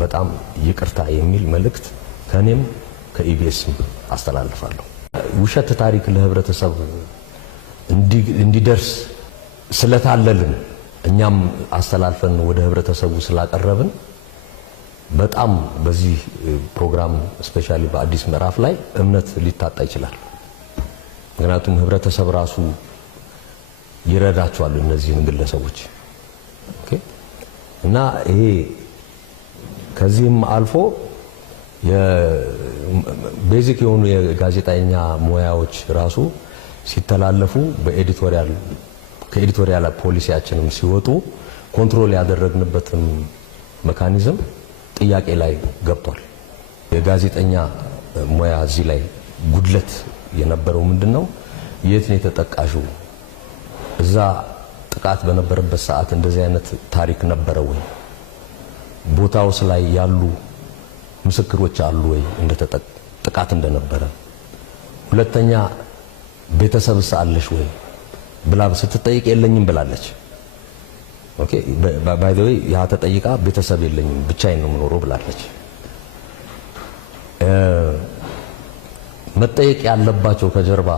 በጣም ይቅርታ የሚል መልእክት ከኔም ከኢቢኤስ አስተላልፋለሁ። ውሸት ታሪክ ለህብረተሰብ እንዲደርስ ስለታለልን እኛም አስተላልፈን ወደ ህብረተሰቡ ስላቀረብን በጣም በዚህ ፕሮግራም ስፔሻሊ በአዲስ ምዕራፍ ላይ እምነት ሊታጣ ይችላል። ምክንያቱም ህብረተሰብ ራሱ ይረዳቸዋል እነዚህን ግለሰቦች። ኦኬ እና ይሄ ከዚህም አልፎ የቤዚክ የሆኑ የጋዜጠኛ ሙያዎች ራሱ ሲተላለፉ ከኤዲቶሪያል ፖሊሲያችንም ሲወጡ ኮንትሮል ያደረግንበትም ሜካኒዝም ጥያቄ ላይ ገብቷል። የጋዜጠኛ ሙያ እዚህ ላይ ጉድለት የነበረው ምንድነው? የት ነው የተጠቃሽው? እዛ ጥቃት በነበረበት ሰዓት እንደዚህ አይነት ታሪክ ነበረ ወይ? ቦታውስ ላይ ያሉ ምስክሮች አሉ ወይ ጥቃት እንደነበረ? ሁለተኛ ቤተሰብስ አለሽ ወይ ብላ ስትጠይቅ የለኝም ብላለች። ኦኬ ባይ ዘ ዌይ ያ ተጠይቃ ቤተሰብ የለኝም ብቻዬን ነው የምኖረው ብላለች። መጠየቅ ያለባቸው ከጀርባ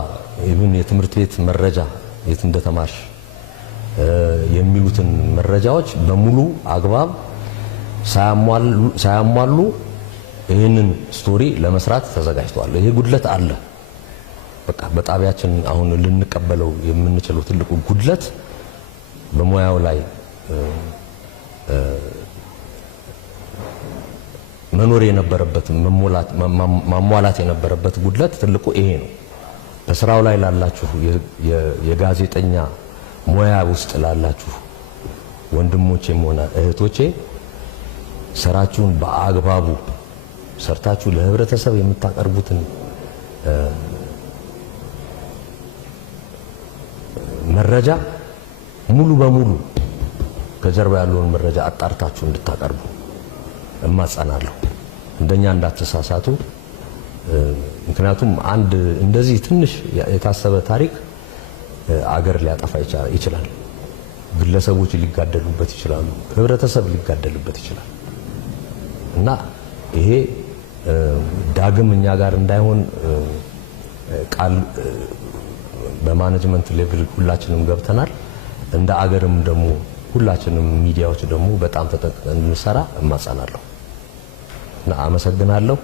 ይሁን የትምህርት ቤት መረጃ የት እንደተማርሽ የሚሉትን መረጃዎች በሙሉ አግባብ ሳያሟሉ ይህንን ስቶሪ ለመስራት ተዘጋጅተዋል። ይሄ ጉድለት አለ። በቃ በጣቢያችን አሁን ልንቀበለው የምንችለው ትልቁ ጉድለት በሙያው ላይ መኖር የነበረበት ማሟላት የነበረበት ጉድለት ትልቁ ይሄ ነው። በስራው ላይ ላላችሁ የጋዜጠኛ ሙያ ውስጥ ላላችሁ ወንድሞቼም ሆነ እህቶቼ ስራችሁን በአግባቡ ሰርታችሁ ለህብረተሰብ የምታቀርቡትን መረጃ ሙሉ በሙሉ ከጀርባ ያለውን መረጃ አጣርታችሁ እንድታቀርቡ እማጸናለሁ። እንደኛ እንዳትሳሳቱ። ምክንያቱም አንድ እንደዚህ ትንሽ የታሰበ ታሪክ አገር ሊያጠፋ ይችላል። ግለሰቦች ሊጋደሉበት ይችላሉ። ህብረተሰብ ሊጋደልበት ይችላል እና ይሄ ዳግም እኛ ጋር እንዳይሆን ቃል በማኔጅመንት ሌቭል ሁላችንም ገብተናል። እንደ አገርም ደግሞ ሁላችንም ሚዲያዎች ደግሞ በጣም ተጠንቅቀን እንሰራ እማጸናለሁ እና አመሰግናለሁ።